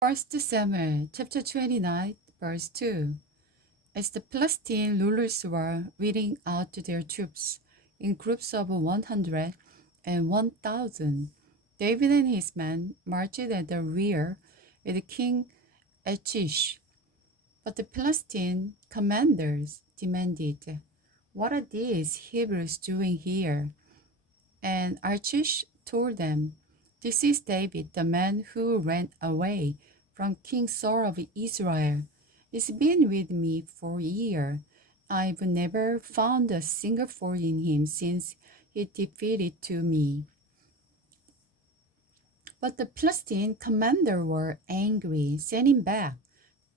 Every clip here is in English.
First Samuel chapter 29, verse 2. As the Palestine rulers were leading out their troops in groups of 100 and 1,000, David and his men marched at the rear with King Achish. But the Palestine commanders demanded, "What are these Hebrews doing here?" And Achish told them, "This is David, the man who ran away from King Saul of Israel. He's been with me for a year. I've never found a single fault in him since he defeated to me." But the Philistine commander were angry, sending back.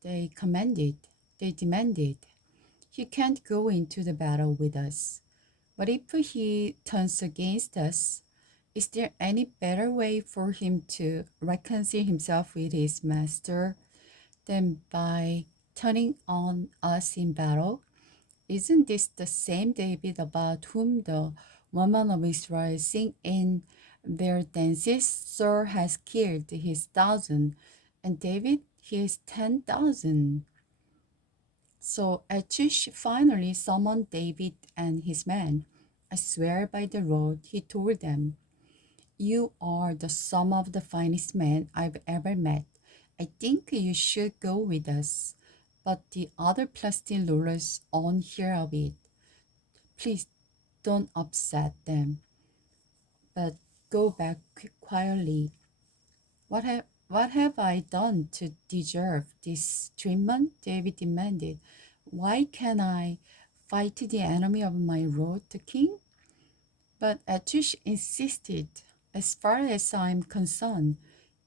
They demanded, "He can't go into the battle with us. But if he turns against us, is there any better way for him to reconcile himself with his master than by turning on us in battle? Isn't this the same David about whom the women of Israel sing in their dances? Saul has killed his 1,000, and David his 10,000. So Achish finally summoned David and his men. "I swear by the Lord," he told them, "you are the some of the finest men I've ever met. I think you should go with us." But the other Palestine rulers won't hear of it. "Please don't upset them, but go back quietly." What have I done to deserve this treatment?" David demanded. "Why can't I fight the enemy of my lord, the king?" But Achish insisted, "As far as I'm concerned,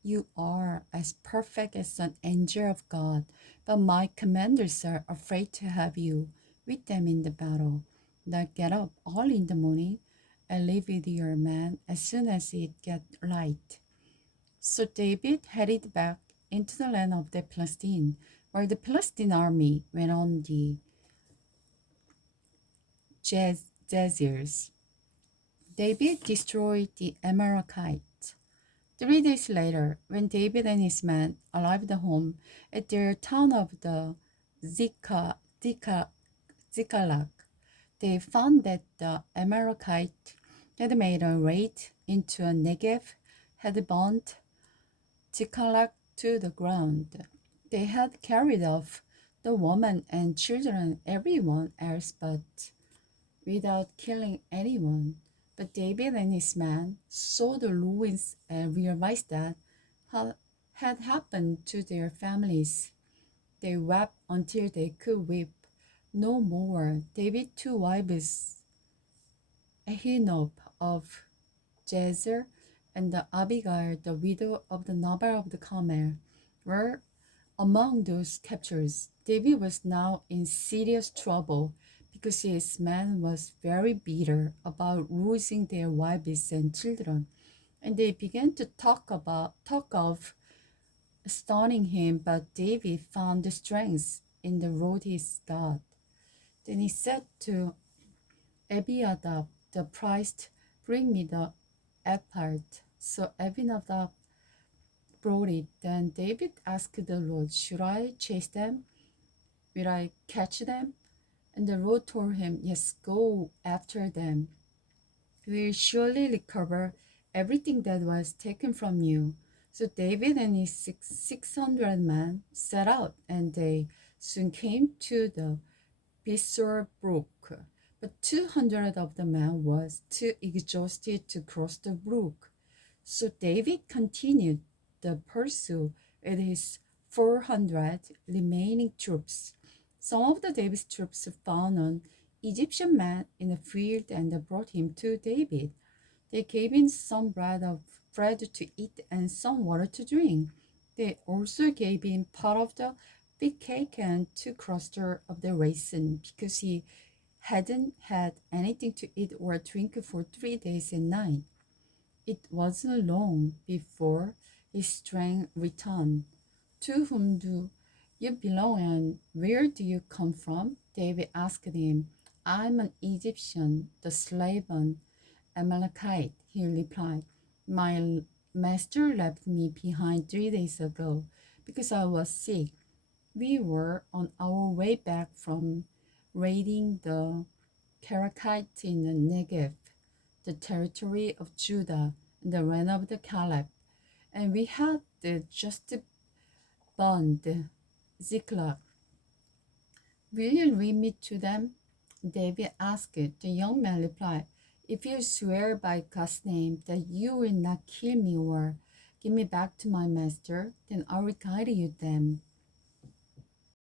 you are as perfect as an angel of God, but my commanders are afraid to have you with them in the battle. Now get up early in the morning and leave with your men as soon as it gets light." So David headed back into the land of the Philistine, where the Philistine army went on the Jazirs. David destroyed the Amalekites. 3 days later, when David and his men arrived home at their town of the Ziklag, they found that the Amalekites had made a raid into a Negev, had burnt Ziklag to the ground. They had carried off the women and children and everyone else but without killing anyone. But David and his men saw the ruins and realized that what had happened to their families. They wept until they could weep no more. David's two wives, Ahinoam of Jazer and the Abigail, the widow of the Nabal of the Carmel, were among those captures. David was now in serious trouble because his men was very bitter about losing their wives and children, and they began to talk of stoning him. But David found strength in the Lord his God. Then he said to Abiathar the priest, "Bring me the ephod." So Abinadab brought it. Then David asked the Lord, "Should I chase them? Will I catch them?" And the Lord told him, "Yes, go after them. You will surely recover everything that was taken from you." So David and his 600 men set out, and they soon came to the Besor brook. But 200 of the men was too exhausted to cross the brook. So David continued the pursuit with his 400 remaining troops. Some of the David's troops found an Egyptian man in the field and brought him to David. They gave him some bread to eat and some water to drink. They also gave him part of the big cake and 2 clusters of the raisin because he hadn't had anything to eat or drink for 3 days and nights. It wasn't long before his strength returned. "To whom do you belong and where do you come from?" David asked him. "I'm an Egyptian, the slave an Amalekite," he replied. "My master left me behind 3 days ago because I was sick. We were on our way back from raiding the Caracaite in the Negev, the territory of Judah, and the reign of the Caliph, and we had just burned Ziklag. Will you lead me to them? David asked. The young man replied, If you swear by God's name that you will not kill me or give me back to my master, then I will guide you them.